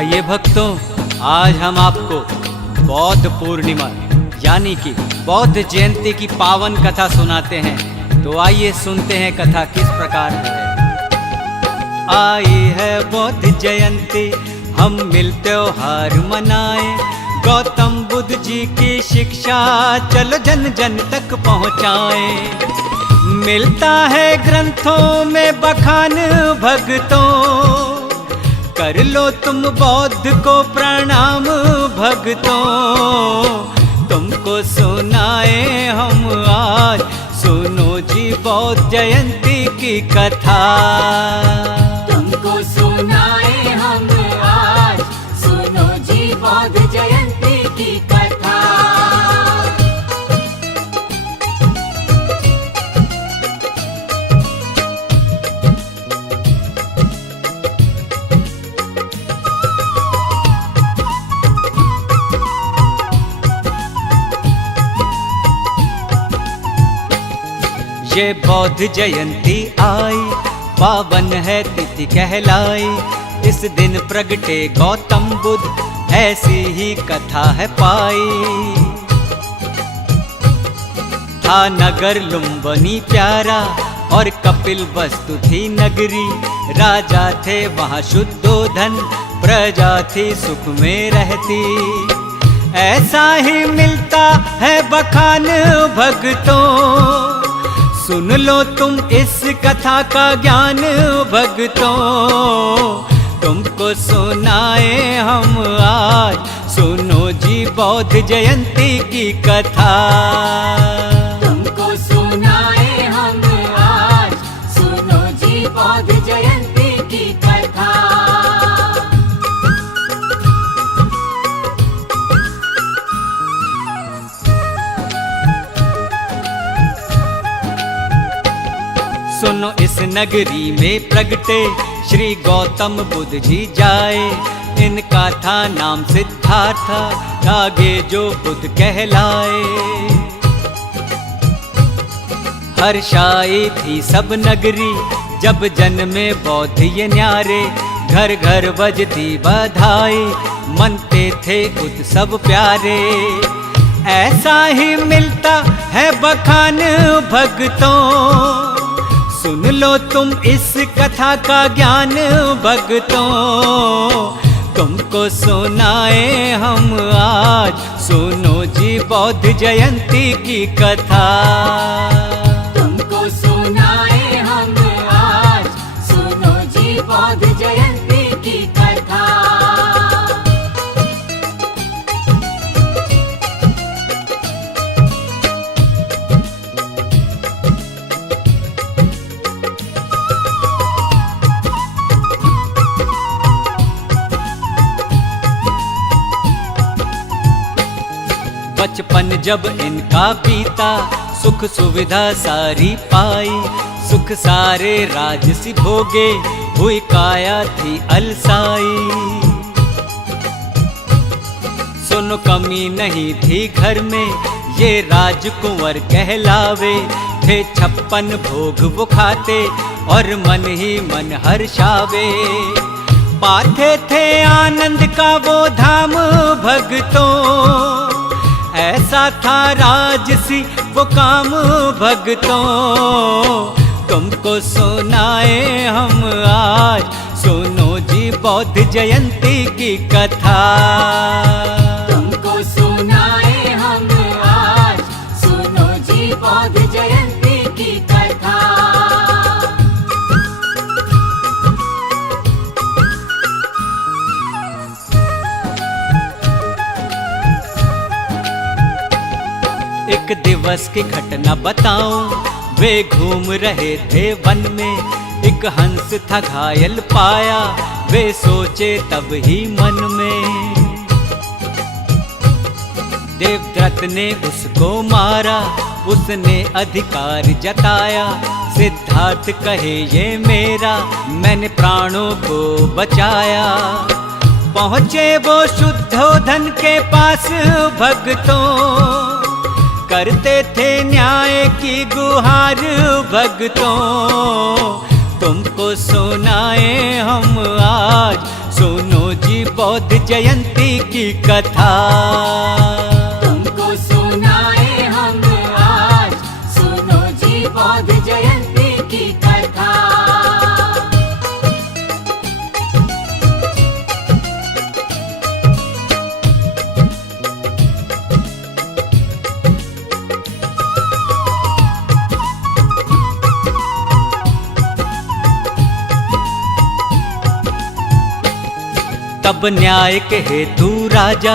आइए भक्तों, आज हम आपको बौद्ध पूर्णिमा यानी कि बौद्ध जयंती की पावन कथा सुनाते हैं। तो आइए सुनते हैं कथा किस प्रकार है। आई है बौद्ध जयंती, हम मिल त्योहार मनाए। गौतम बुद्ध जी की शिक्षा चलो जन जन तक पहुँचाए। मिलता है ग्रंथों में बखान भक्तों, कर लो तुम बौद्ध को प्रणाम भक्तों। तुमको सुनाए हम आज, सुनो जी बौद्ध जयंती की कथा। तुमको सुनाए हम आज, सुनो जी बौद्ध जयंती की कथा। ये बौद्ध जयंती आई, पावन है तिथि कहलाई। इस दिन प्रगटे गौतम बुद्ध, ऐसी ही कथा है पाई। था नगर लुम्बनी प्यारा, और कपिल वस्तु थी नगरी। राजा थे वहाँ शुद्धोधन, प्रजा थी सुख में रहती। ऐसा ही मिलता है बखान भक्तों, सुन लो तुम इस कथा का ज्ञान भक्तों। तुमको सुनाए हम आज, सुनो जी बौद्ध जयंती की कथा। तुमको सुनाए हम आज, सुनो जी बौद्ध जयंती की कथा। सुनो इस नगरी में प्रगटे श्री गौतम बुद्ध जी जाए। इनका था नाम सिद्धार्थ, आगे जो बुद्ध कहलाए। हर्षाई थी सब नगरी, जब जन्मे बौद्ध ये न्यारे। घर घर बजती बधाई, मनते थे उत्सव प्यारे। ऐसा ही मिलता है बखान भक्तों, सुन लो तुम इस कथा का ज्ञान भक्तों। तुमको सुनाए हम आज, सुनो जी बौद्ध जयंती की कथा। तुमको सुनाए हम आज, सुनो जी बौद्ध जयंती की कथा। बचपन जब इनका बीता, सुख सुविधा सारी पाई। सुख सारे राजसी भोगे, हुई काया थी अलसाई। सुनो कमी नहीं थी घर में, ये राजकुंवर कहलावे। थे 56 भोग वो खाते, और मन ही मन हर्षावे। पाते थे आनंद का वो धाम भक्तों, ऐसा था राजसी वो काम भक्तों। तुमको सुनाए हम आज, सुनो जी बौद्ध जयंती की कथा। तुमको सुनाए हम आज, सुनो जी बौद्ध जयंती की कथा। एक दिवस की घटना बताऊं, वे घूम रहे थे वन में। एक हंस था घायल पाया, वे सोचे तब ही मन में। देवदत्त ने उसको मारा, उसने अधिकार जताया। सिद्धार्थ कहे ये मेरा, मैंने प्राणों को बचाया। पहुँचे वो शुद्धोधन के पास भक्तों, करते थे न्याय की गुहार भक्तों। तुमको सुनाए हम आज, सुनो जी बौद्ध जयंती की कथा। तुमको सुनाए हम आज, सुनो जी बौद्ध जयंती की कथा। तब न्याय के हेतु राजा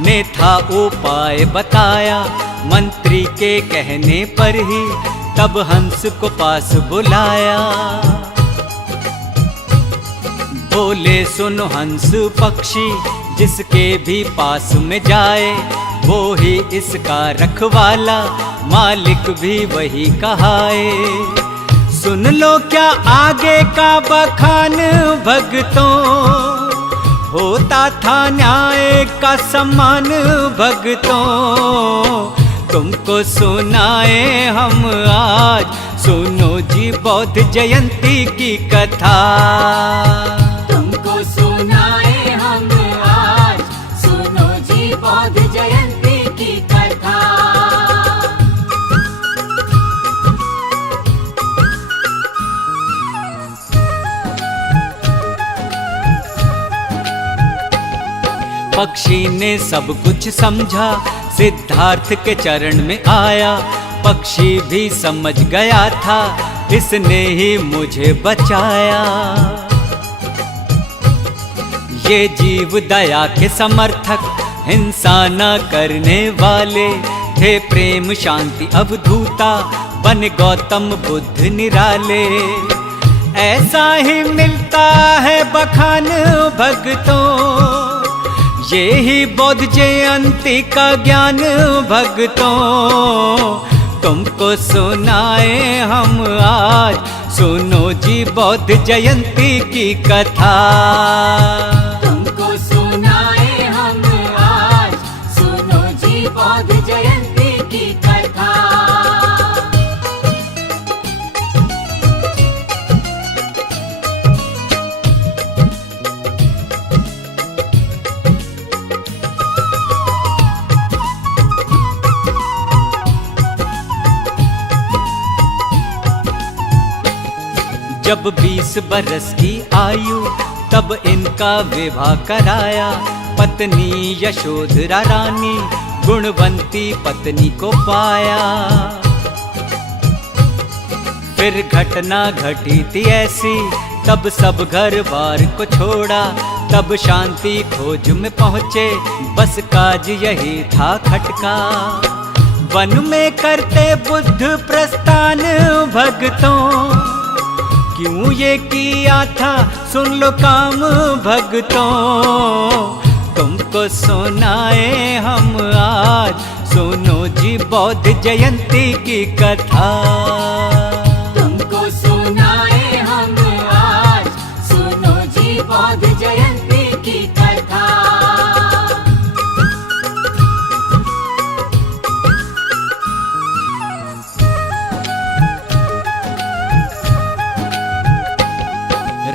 ने था उपाय बताया, मंत्री के कहने पर ही तब हंस को पास बुलाया। बोले सुनो हंस पक्षी, जिसके भी पास में जाए वो ही इसका रखवाला, मालिक भी वही कहाए। सुन लो क्या आगे का बखान भक्तों, होता था न्याय का सम्मान भक्तों। तुमको सुनाए हम आज, सुनो जी बौद्ध जयंती की कथा। तुमको सुनाए हम आज, सुनो जी बौद्ध जयंती की कथा। पक्षी ने सब कुछ समझा, सिद्धार्थ के चरण में आया। पक्षी भी समझ गया था, इसने ही मुझे बचाया। ये जीव दया के समर्थक, हिंसा न करने वाले थे, प्रेम शांति अवधूता, बन गौतम बुद्ध निराले। ऐसा ही मिलता है बखान भक्तों, ये ही बौद्ध जयंती का ज्ञान भक्तों। तुमको सुनाए हम आज, सुनो जी बौद्ध जयंती की कथा। तुमको सुनाए हम आज, सुनो जी बौद्ध जयंती की कथा। जब 20 बरस की आयु तब इनका विवाह कराया। पत्नी यशोधरा रानी गुणवंती पत्नी को पाया। फिर घटना घटी थी ऐसी, तब सब घर बार को छोड़ा। तब शांति खोज में पहुँचे, बस काज यही था खटका। वन में करते बुद्ध प्रस्थान भक्तों, क्यों ये किया था सुन लो काम भक्तों। तुमको सुनाए हम आज, सुनो जी बौद्ध जयंती की कथा। तुमको सुनाए हम आज, सुनो जी बौद्ध जयंती की कथा।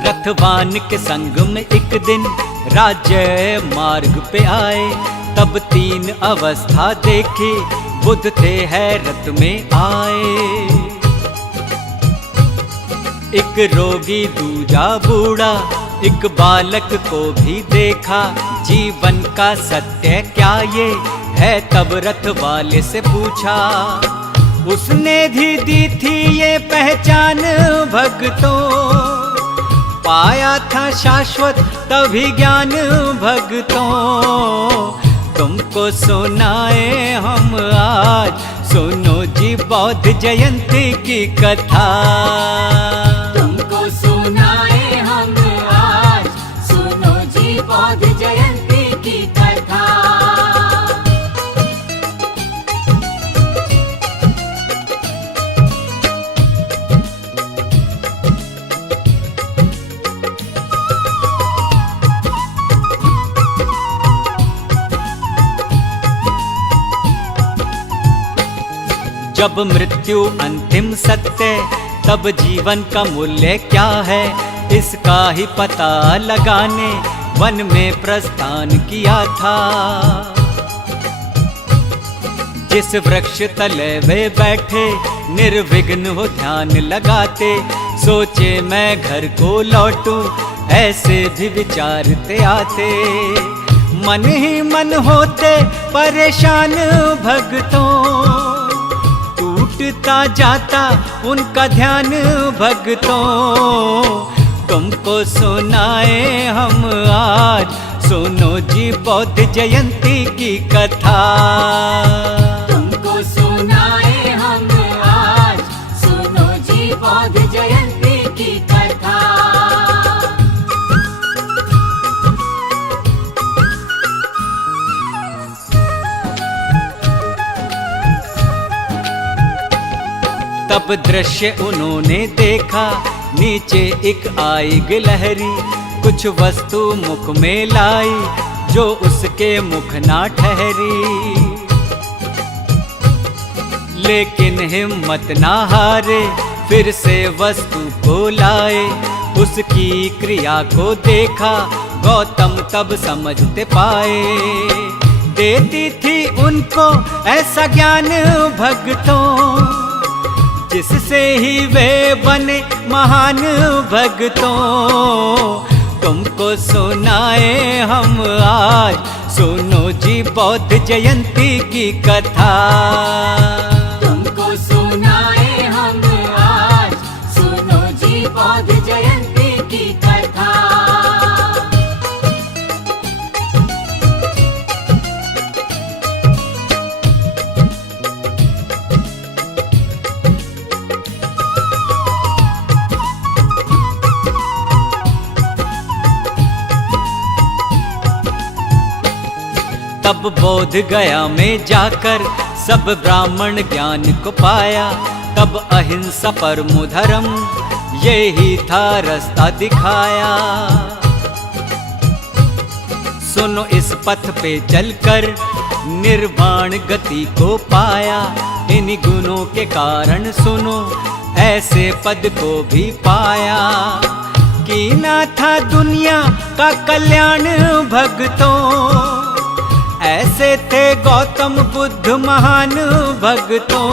रथवान के संग में एक दिन राज्य मार्ग पे आए। तब 3 अवस्था देखी, बुद्ध थे हैरत में आए। एक रोगी दूजा बूढ़ा, एक बालक को भी देखा। जीवन का सत्य क्या ये है, तब रथ वाले से पूछा। उसने भी दी थी ये पहचान भक्तों, पाया था शाश्वत तभी ज्ञान भक्तों। तुमको सुनाए हम आज, सुनो जी बौद्ध जयंती की कथा। तुमको सुनाए हम आज, सुनो जी बौद्ध जयंती की कथा। जब मृत्यु अंतिम सत्य, तब जीवन का मूल्य क्या है, इसका ही पता लगाने वन में प्रस्थान किया था। जिस वृक्ष तले वे बैठे निर्विघ्न हो ध्यान लगाते, सोचे मैं घर को लौटूं ऐसे भी विचारते आते। मन ही मन होते परेशान भक्तों, टूटता जाता उनका ध्यान भक्तों। तुमको सुनाए हम आज, सुनो जी बौद्ध जयंती की कथा। तुमको सुनाए हम आज, सुनो जी बौद्ध जयंती की कथा। तब दृश्य उन्होंने देखा, नीचे एक आई गिलहरी, कुछ वस्तु मुख में लाई जो उसके मुख ना ठहरी। लेकिन हिम्मत ना हारे, फिर से वस्तु को लाए। उसकी क्रिया को देखा गौतम तब समझते पाए। देती थी उनको ऐसा ज्ञान भक्तों, जिससे ही वे बने महान भक्तों। तुमको सुनाए हम आज, सुनो जी बौद्ध जयंती की कथा। तुमको सुनाए हम आज, सुनो जी बौद्ध जयंती की कथा। तब बोध गया में जाकर सब ब्राह्मण ज्ञान को पाया। तब अहिंसा परमो धर्म यही था रास्ता दिखाया। सुनो इस पथ पे चलकर निर्वाण गति को पाया। इन गुणों के कारण सुनो ऐसे पद को भी पाया। कीना था दुनिया का कल्याण भक्तों, ऐसे थे गौतम बुद्ध महान भक्तों।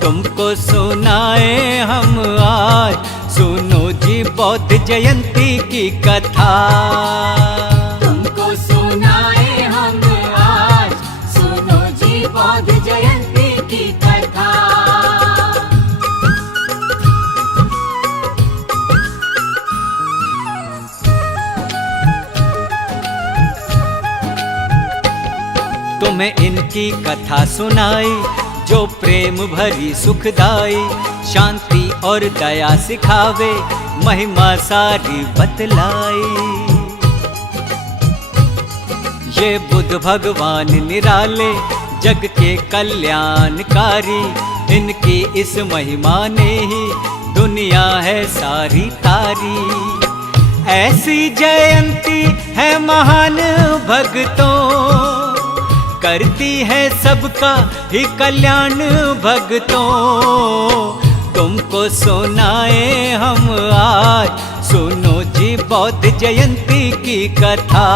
तुमको सुनाए हम आज, सुनो जी बौद्ध जयंती की कथा। तुमको सुनाए हम आज, सुनो जी बौद्ध जयंती की कथा। तुम्हें इनकी कथा सुनाई जो प्रेम भरी सुखदाई, शांति और दया सिखावे महिमा सारी बतलाई। ये बुद्ध भगवान निराले जग के कल्याणकारी, इनकी इस महिमा ने ही दुनिया है सारी तारी। ऐसी जयंती है महान भक्तों, करती है सबका ही कल्याण भक्तों। तुमको सुनाए हम आज, सुनो जी बौद्ध जयंती की कथा।